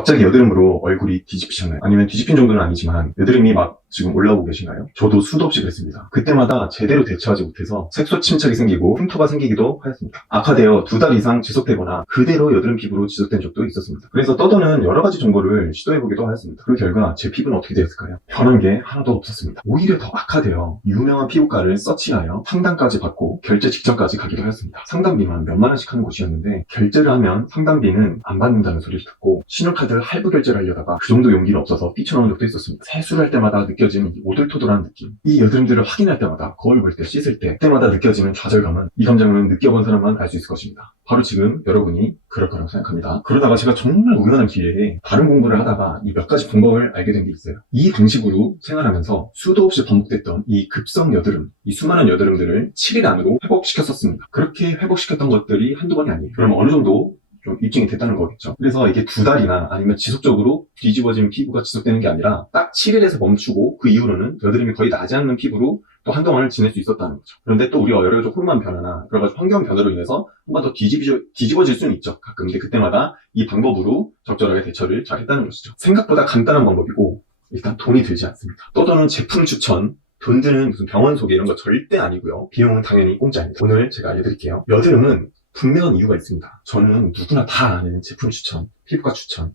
갑자기 여드름으로 얼굴이 뒤집히셨나요? 아니면 뒤집힌 정도는 아니지만 여드름이 막 지금 올라오고 계신가요? 저도 수도 없이 그랬습니다. 그때마다 제대로 대처하지 못해서 색소 침착이 생기고 흉터가 생기기도 하였습니다. 악화되어 2달 이상 지속되거나 그대로 여드름 피부로 지속된 적도 있었습니다. 그래서 떠도는 여러 가지 정보를 시도해보기도 하였습니다. 그 결과 제 피부는 어떻게 되었을까요? 변한 게 하나도 없었습니다. 오히려 더 악화되어 유명한 피부과를 서치하여 상담까지 받고 결제 직전까지 가기도 하였습니다. 상담비만 몇만 원씩 하는 곳이었는데 결제를 하면 상담비는 안 받는다는 소리를 듣고 신용카드 할부 결제를 하려다가 그 정도 용기는 없어서 뛰쳐나온 적도 있었습니다. 세수를 할 때마다 느껴지는 이 오돌토돌한 느낌, 이 여드름들을 확인할 때마다 거울 볼 때, 씻을 때 그때마다 느껴지는 좌절감은 이 감정은 느껴본 사람만 알 수 있을 것입니다. 바로 지금 여러분이 그럴 거라고 생각합니다. 그러다가 제가 정말 우연한 기회에 다른 공부를 하다가 이 몇 가지 방법을 알게 된 게 있어요. 이 방식으로 생활하면서 수도 없이 반복됐던 이 급성 여드름, 이 수많은 여드름들을 7일 안으로 회복시켰었습니다. 그렇게 회복시켰던 것들이 한두 번이 아니에요. 그러면 어느 정도 좀 입증이 됐다는 거겠죠. 그래서 이게 2달이나 아니면 지속적으로 뒤집어진 피부가 지속되는 게 아니라 딱 7일에서 멈추고 그 이후로는 여드름이 거의 나지 않는 피부로 또 한동안을 지낼 수 있었다는 거죠. 그런데 또 우리가 여러 가지 호르몬 변화나 여러 가지 환경 변화로 인해서 한 번 더 뒤집어질 수는 있죠. 가끔. 근데 그때마다 이 방법으로 적절하게 대처를 잘 했다는 것이죠. 생각보다 간단한 방법이고 일단 돈이 들지 않습니다. 떠도는 제품 추천, 돈 드는 무슨 병원 소개 이런 거 절대 아니고요. 비용은 당연히 공짜입니다. 오늘 제가 알려드릴게요. 여드름은 분명한 이유가 있습니다. 저는 누구나 다 아는 제품 추천, 피부과 추천,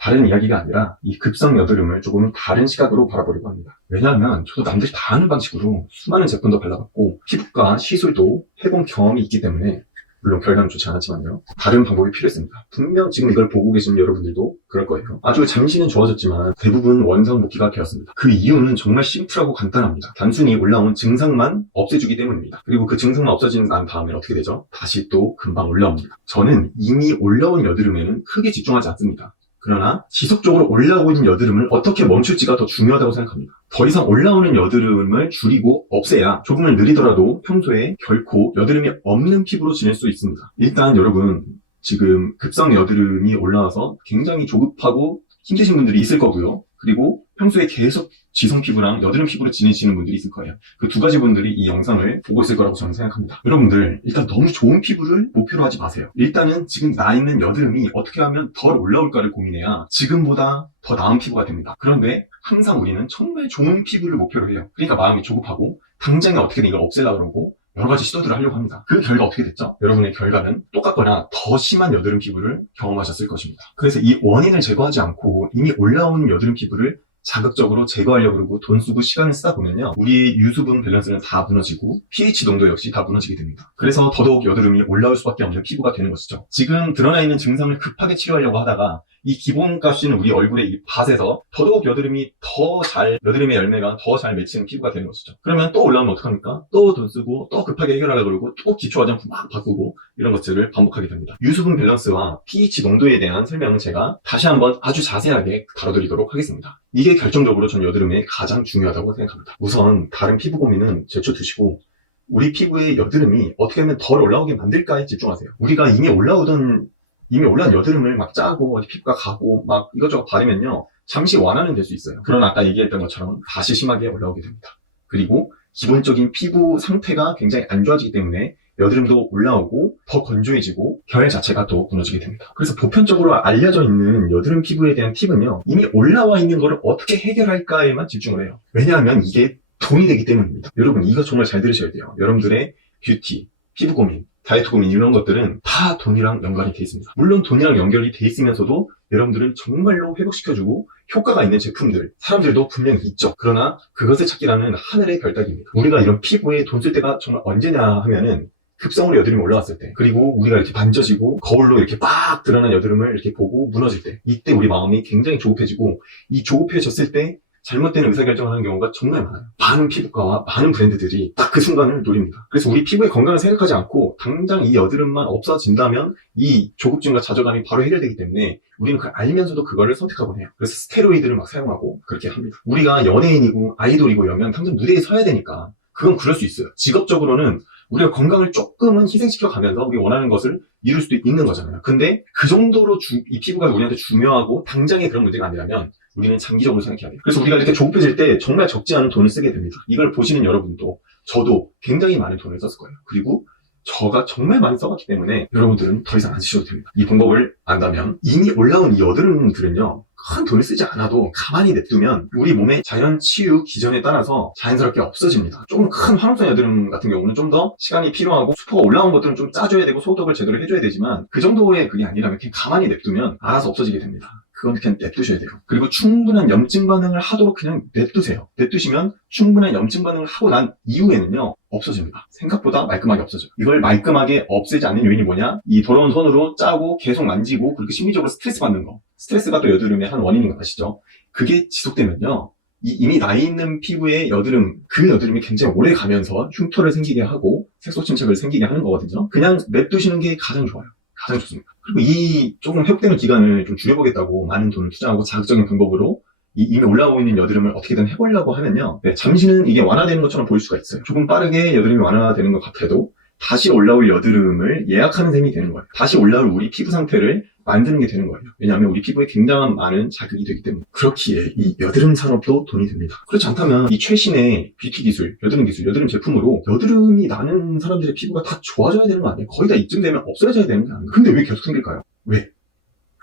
다른 이야기가 아니라 이 급성 여드름을 조금 다른 시각으로 바라보려고 합니다. 왜냐하면 저도 남들이 다 아는 방식으로 수많은 제품도 발라봤고 피부과 시술도 해본 경험이 있기 때문에 물론 결과는 좋지 않았지만요. 다른 방법이 필요했습니다. 분명 지금 이걸 보고 계신 여러분들도 그럴 거예요. 아주 잠시는 좋아졌지만 대부분 원상복귀가 되었습니다. 그 이유는 정말 심플하고 간단합니다. 단순히 올라온 증상만 없애주기 때문입니다. 그리고 그 증상만 없어진 난 다음에 어떻게 되죠? 다시 또 금방 올라옵니다. 저는 이미 올라온 여드름에는 크게 집중하지 않습니다. 그러나 지속적으로 올라오고 있는 여드름을 어떻게 멈출지가 더 중요하다고 생각합니다. 더 이상 올라오는 여드름을 줄이고 없애야 조금은 느리더라도 평소에 결코 여드름이 없는 피부로 지낼 수 있습니다. 일단 여러분 지금 급성 여드름이 올라와서 굉장히 조급하고 힘드신 분들이 있을 거고요. 그리고 평소에 계속 지성 피부랑 여드름 피부로 지내시는 분들이 있을 거예요. 그 두 가지 분들이 이 영상을 보고 있을 거라고 저는 생각합니다. 여러분들 일단 너무 좋은 피부를 목표로 하지 마세요. 일단은 지금 나 있는 여드름이 어떻게 하면 덜 올라올까를 고민해야 지금보다 더 나은 피부가 됩니다. 그런데 항상 우리는 정말 좋은 피부를 목표로 해요. 그러니까 마음이 조급하고 당장에 어떻게든 이걸 없애려고 그러고 여러 가지 시도들을 하려고 합니다. 그 결과 어떻게 됐죠? 여러분의 결과는 똑같거나 더 심한 여드름 피부를 경험하셨을 것입니다. 그래서 이 원인을 제거하지 않고 이미 올라온 여드름 피부를 자극적으로 제거하려고 그러고 돈 쓰고 시간을 쓰다 보면요. 우리 유수분 밸런스는 다 무너지고 pH 농도 역시 다 무너지게 됩니다. 그래서 더더욱 여드름이 올라올 수밖에 없는 피부가 되는 것이죠. 지금 드러나 있는 증상을 급하게 치료하려고 하다가 이 기본값인 우리 얼굴의 이 밭에서 더더욱 여드름의 열매가 더 잘 맺히는 피부가 되는 것이죠. 그러면 또 올라오면 어떡합니까? 또 돈 쓰고 또 급하게 해결하려고 그러고 또 기초 화장품 막 바꾸고 이런 것들을 반복하게 됩니다. 유수분 밸런스와 pH 농도에 대한 설명은 제가 다시 한번 아주 자세하게 다뤄드리도록 하겠습니다. 이게 결정적으로 전 여드름에 가장 중요하다고 생각합니다. 우선 다른 피부 고민은 제쳐두시고 우리 피부의 여드름이 어떻게 하면 덜 올라오게 만들까에 집중하세요. 우리가 이미 올라온 여드름을 막 짜고 어디 피부가 가고 막 이것저것 바르면요. 잠시 완화는 될 수 있어요. 그러나 아까 얘기했던 것처럼 다시 심하게 올라오게 됩니다. 그리고 기본적인 피부 상태가 굉장히 안 좋아지기 때문에 여드름도 올라오고 더 건조해지고 결 자체가 또 무너지게 됩니다. 그래서 보편적으로 알려져 있는 여드름 피부에 대한 팁은요. 이미 올라와 있는 거를 어떻게 해결할까에만 집중을 해요. 왜냐하면 이게 돈이 되기 때문입니다. 여러분 이거 정말 잘 들으셔야 돼요. 여러분들의 뷰티, 피부 고민, 다이어트 고민 이런 것들은 다 돈이랑 연관이 돼 있습니다. 물론 돈이랑 연결이 돼 있으면서도 여러분들은 정말로 회복시켜주고 효과가 있는 제품들, 사람들도 분명히 있죠. 그러나 그것을 찾기라는 하늘의 별따기입니다. 우리가 이런 피부에 돈 쓸 때가 정말 언제냐 하면은 급성으로 여드름이 올라왔을 때, 그리고 우리가 이렇게 만져지고 거울로 이렇게 빡 드러난 여드름을 이렇게 보고 무너질 때, 이때 우리 마음이 굉장히 조급해지고 이 조급해졌을 때 잘못된 의사결정을 하는 경우가 정말 많아요. 많은 피부과와 많은 브랜드들이 딱 그 순간을 노립니다. 그래서 우리 피부의 건강을 생각하지 않고 당장 이 여드름만 없어진다면 이 조급증과 좌절감이 바로 해결되기 때문에 우리는 그걸 알면서도 그거를 선택하곤 해요. 그래서 스테로이드를 막 사용하고 그렇게 합니다. 우리가 연예인이고 아이돌이고 이러면 당장 무대에 서야 되니까 그건 그럴 수 있어요. 직업적으로는 우리가 건강을 조금은 희생시켜 가면서 우리 원하는 것을 이룰 수도 있는 거잖아요. 근데 그 정도로 이 피부가 우리한테 중요하고 당장의 그런 문제가 아니라면 우리는 장기적으로 생각해야 돼요. 그래서 우리가 이렇게 조급해질 때 정말 적지 않은 돈을 쓰게 됩니다. 이걸 보시는 여러분도 저도 굉장히 많은 돈을 썼을 거예요. 그리고 저가 정말 많이 써봤기 때문에 여러분들은 더 이상 안 쓰셔도 됩니다. 이 방법을 안다면 이미 올라온 이 여드름들은요, 큰 돈을 쓰지 않아도 가만히 냅두면 우리 몸의 자연 치유 기전에 따라서 자연스럽게 없어집니다. 조금 큰 화농성 여드름 같은 경우는 좀 더 시간이 필요하고 수포가 올라온 것들은 좀 짜줘야 되고 소독을 제대로 해줘야 되지만 그 정도의 그게 아니라면 그냥 가만히 냅두면 알아서 없어지게 됩니다. 그건 그냥 냅두셔야 돼요. 그리고 충분한 염증 반응을 하도록 그냥 냅두세요. 냅두시면 충분한 염증 반응을 하고 난 이후에는요, 없어집니다. 생각보다 말끔하게 없어져요. 이걸 말끔하게 없애지 않는 요인이 뭐냐? 이 더러운 손으로 짜고 계속 만지고 그리고 심리적으로 스트레스 받는 거. 스트레스가 또 여드름의 한 원인인 거 아시죠? 그게 지속되면요, 이미 나 있는 피부의 여드름, 그 여드름이 굉장히 오래 가면서 흉터를 생기게 하고 색소 침착을 생기게 하는 거거든요. 그냥 냅두시는 게 가장 좋아요. 가장 좋습니다. 그리고 이 조금 회복되는 기간을 좀 줄여보겠다고 많은 돈을 투자하고 자극적인 방법으로 이미 올라오고 있는 여드름을 어떻게든 해보려고 하면요, 잠시는 이게 완화되는 것처럼 보일 수가 있어요. 조금 빠르게 여드름이 완화되는 것 같아도 다시 올라올 여드름을 예약하는 셈이 되는 거예요. 다시 올라올 우리 피부 상태를 만드는 게 되는 거예요. 왜냐하면 우리 피부에 굉장한 많은 자극이 되기 때문에. 그렇기에 이 여드름 산업도 돈이 됩니다. 그렇지 않다면 이 최신의 뷰티 기술, 여드름 기술, 여드름 제품으로 여드름이 나는 사람들의 피부가 다 좋아져야 되는 거 아니에요? 거의 다 이쯤 되면 없어져야 되는 게 아니에요. 근데 왜 계속 생길까요? 왜?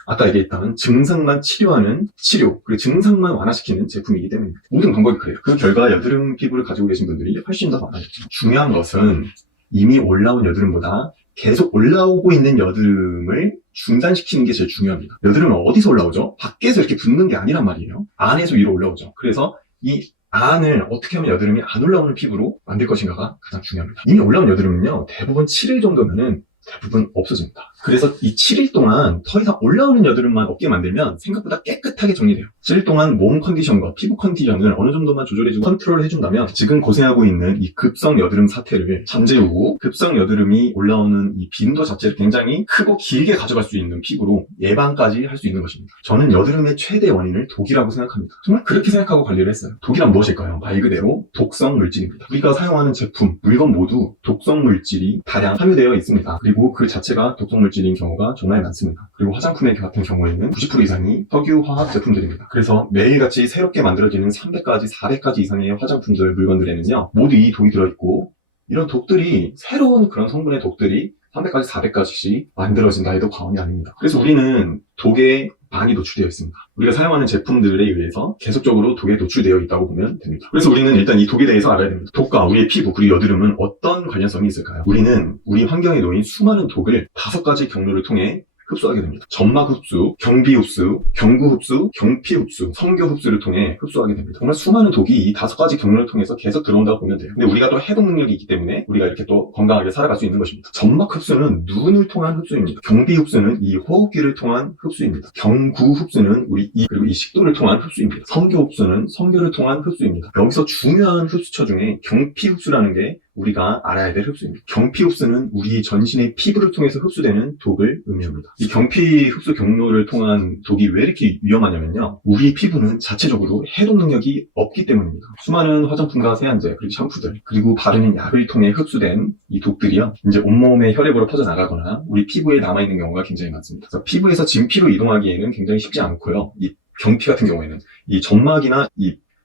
아까 얘기했던 증상만 치료하는 치료, 그리고 증상만 완화시키는 제품이기 때문입니다. 모든 방법이 그래요. 그 결과 여드름 피부를 가지고 계신 분들이 훨씬 더 많아졌죠. 중요한 것은 이미 올라온 여드름보다 계속 올라오고 있는 여드름을 중단시키는 게 제일 중요합니다. 여드름은 어디서 올라오죠? 밖에서 이렇게 붙는 게 아니란 말이에요. 안에서 위로 올라오죠. 그래서 이 안을 어떻게 하면 여드름이 안 올라오는 피부로 만들 것인가가 가장 중요합니다. 이미 올라온 여드름은요, 대부분 7일 정도면은 대부분 없어집니다. 그래서 이 7일 동안 더 이상 올라오는 여드름만 없게 만들면 생각보다 깨끗하게 정리돼요. 7일 동안 몸 컨디션과 피부 컨디션을 어느 정도만 조절해주고 컨트롤을 해준다면 지금 고생하고 있는 이 급성 여드름 사태를 잠재우고 급성 여드름이 올라오는 이 빈도 자체를 굉장히 크고 길게 가져갈 수 있는 피부로 예방까지 할 수 있는 것입니다. 저는 여드름의 최대 원인을 독이라고 생각합니다. 정말 그렇게 생각하고 관리를 했어요. 독이란 무엇일까요? 말 그대로 독성 물질입니다. 우리가 사용하는 제품, 물건 모두 독성 물질이 다량 함유되어 있습니다. 그리고 그 자체가 독성 물질인 경우가 정말 많습니다. 그리고 화장품 같은 경우에는 90% 이상이 석유화학 제품들입니다. 그래서 매일같이 새롭게 만들어지는 300가지, 400가지 이상의 화장품들, 물건들에는요, 모두 이 독이 들어있고, 이런 독들이, 새로운 그런 성분의 독들이 300가지, 400가지씩 만들어진다 해도 과언이 아닙니다. 그래서 우리는 독에 많이 노출되어 있습니다. 우리가 사용하는 제품들에 의해서 계속적으로 독에 노출되어 있다고 보면 됩니다. 그래서 우리는 일단 이 독에 대해서 알아야 됩니다. 독과 우리의 피부 그리고 여드름은 어떤 관련성이 있을까요? 우리는 우리 환경에 놓인 수많은 독을 5가지 경로를 통해 흡수하게 됩니다. 점막 흡수, 경비 흡수, 경구 흡수, 경피 흡수, 성교 흡수를 통해 흡수하게 됩니다. 정말 수많은 독이 이 5가지 경로를 통해서 계속 들어온다고 보면 돼요. 근데 우리가 또 해독 능력이 있기 때문에 우리가 이렇게 또 건강하게 살아갈 수 있는 것입니다. 점막 흡수는 눈을 통한 흡수입니다. 경비 흡수는 이 호흡기를 통한 흡수입니다. 경구 흡수는 우리 그리고 이 식도를 통한 흡수입니다. 성교 흡수는 성교를 통한 흡수입니다. 여기서 중요한 흡수처 중에 경피 흡수라는 게 우리가 알아야 될 흡수입니다. 경피 흡수는 우리 전신의 피부를 통해서 흡수되는 독을 의미합니다. 이 경피 흡수 경로를 통한 독이 왜 이렇게 위험하냐면요, 우리 피부는 자체적으로 해독 능력이 없기 때문입니다. 수많은 화장품과 세안제, 그리고 샴푸들, 그리고 바르는 약을 통해 흡수된 이 독들이요, 이제 온몸의 혈액으로 퍼져나가거나 우리 피부에 남아있는 경우가 굉장히 많습니다. 그래서 피부에서 진피로 이동하기에는 굉장히 쉽지 않고요, 이 경피 같은 경우에는 이 점막이나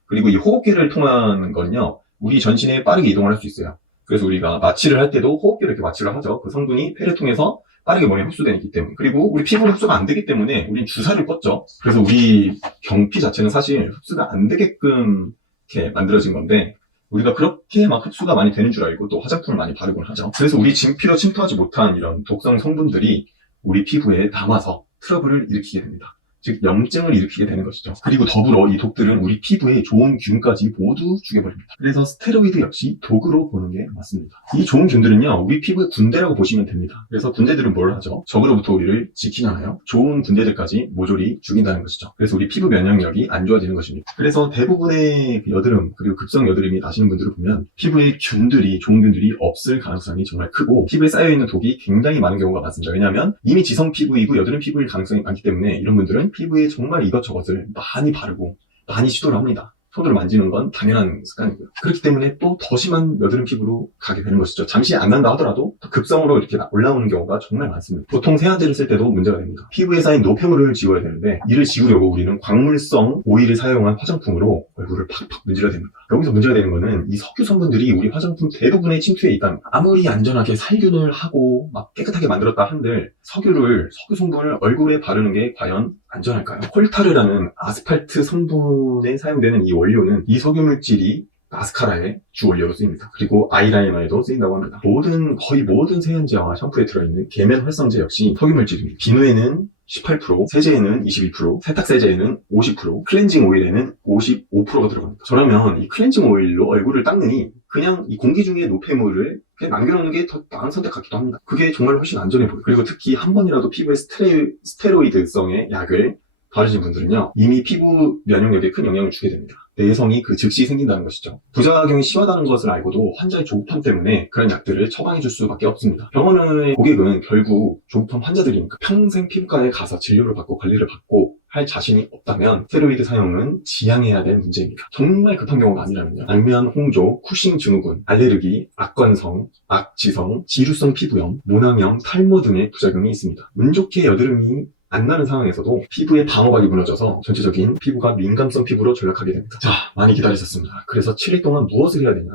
그리고 이 호흡기를 통한 거는요, 우리 전신에 빠르게 이동을 할 수 있어요. 그래서 우리가 마취를 할 때도 호흡기로 이렇게 마취를 하죠. 그 성분이 폐를 통해서 빠르게 몸에 흡수되기 때문에. 그리고 우리 피부로 흡수가 안 되기 때문에 우린 주사를 꽂죠. 그래서 우리 경피 자체는 사실 흡수가 안 되게끔 이렇게 만들어진 건데, 우리가 그렇게 막 흡수가 많이 되는 줄 알고 또 화장품을 많이 바르곤 하죠. 그래서 우리 진피로 침투하지 못한 이런 독성 성분들이 우리 피부에 남아서 트러블을 일으키게 됩니다. 즉 염증을 일으키게 되는 것이죠. 그리고 더불어 이 독들은 우리 피부에 좋은 균까지 모두 죽여버립니다. 그래서 스테로이드 역시 독으로 보는 게 맞습니다. 이 좋은 균들은요, 우리 피부의 군대라고 보시면 됩니다. 그래서 군대들은 뭘 하죠? 적으로부터 우리를 지키잖아요. 좋은 군대들까지 모조리 죽인다는 것이죠. 그래서 우리 피부 면역력이 안 좋아지는 것입니다. 그래서 대부분의 여드름, 그리고 급성 여드름이 나시는 분들을 보면 피부에 균들이, 좋은 균들이 없을 가능성이 정말 크고 피부에 쌓여있는 독이 굉장히 많은 경우가 많습니다. 왜냐하면 이미 지성 피부이고 여드름 피부일 가능성이 많기 때문에 이런 분들은 피부에 정말 이것저것을 많이 바르고 많이 시도를 합니다. 손으로 만지는 건 당연한 습관이고요. 그렇기 때문에 또 더 심한 여드름 피부로 가게 되는 것이죠. 잠시 안 난다 하더라도 급성으로 이렇게 올라오는 경우가 정말 많습니다. 보통 세안제를 쓸 때도 문제가 됩니다. 피부에 쌓인 노폐물을 지워야 되는데 이를 지우려고 우리는 광물성 오일을 사용한 화장품으로 얼굴을 팍팍 문질러야 됩니다. 여기서 문제가 되는 거는 이 석유 성분들이 우리 화장품 대부분에 침투해 있다는 거. 아무리 안전하게 살균을 하고 막 깨끗하게 만들었다 한들 석유 성분을 얼굴에 바르는 게 과연 안전할까요? 콜타르라는 아스팔트 성분에 사용되는 이 원료는 이 석유 물질이 마스카라의 주 원료로 쓰입니다. 그리고 아이라이너에도 쓰인다고 합니다. 거의 모든 세안제와 샴푸에 들어있는 계면 활성제 역시 석유 물질입니다. 비누에는 18%, 세제에는 22%, 세탁세제에는 50%, 클렌징 오일에는 55%가 들어갑니다. 저라면 이 클렌징 오일로 얼굴을 닦느니 그냥 이 공기 중에 노폐물을 그냥 남겨놓는 게 더 나은 선택 같기도 합니다. 그게 정말 훨씬 안전해 보여요. 그리고 특히 한 번이라도 피부에 스테로이드성의 약을 바르신 분들은요, 이미 피부 면역력에 큰 영향을 주게 됩니다. 내성이 즉시 생긴다는 것이죠. 부작용이 심하다는 것을 알고도 환자의 조급함 때문에 그런 약들을 처방해 줄 수밖에 없습니다. 병원의 고객은 결국 조급함 환자들이니까 평생 피부과에 가서 진료를 받고 관리를 받고 할 자신이 없다면 스테로이드 사용은 지양해야 될 문제입니다. 정말 급한 경우가 아니라면요. 안면 홍조, 쿠싱 증후군, 알레르기, 악건성, 악지성, 지루성 피부염, 모낭염, 탈모 등의 부작용이 있습니다. 운 좋게 여드름이 안 나는 상황에서도 피부의 방어막이 무너져서 전체적인 피부가 민감성 피부로 전락하게 됩니다. 자, 많이 기다리셨습니다. 그래서 7일 동안 무엇을 해야 되냐?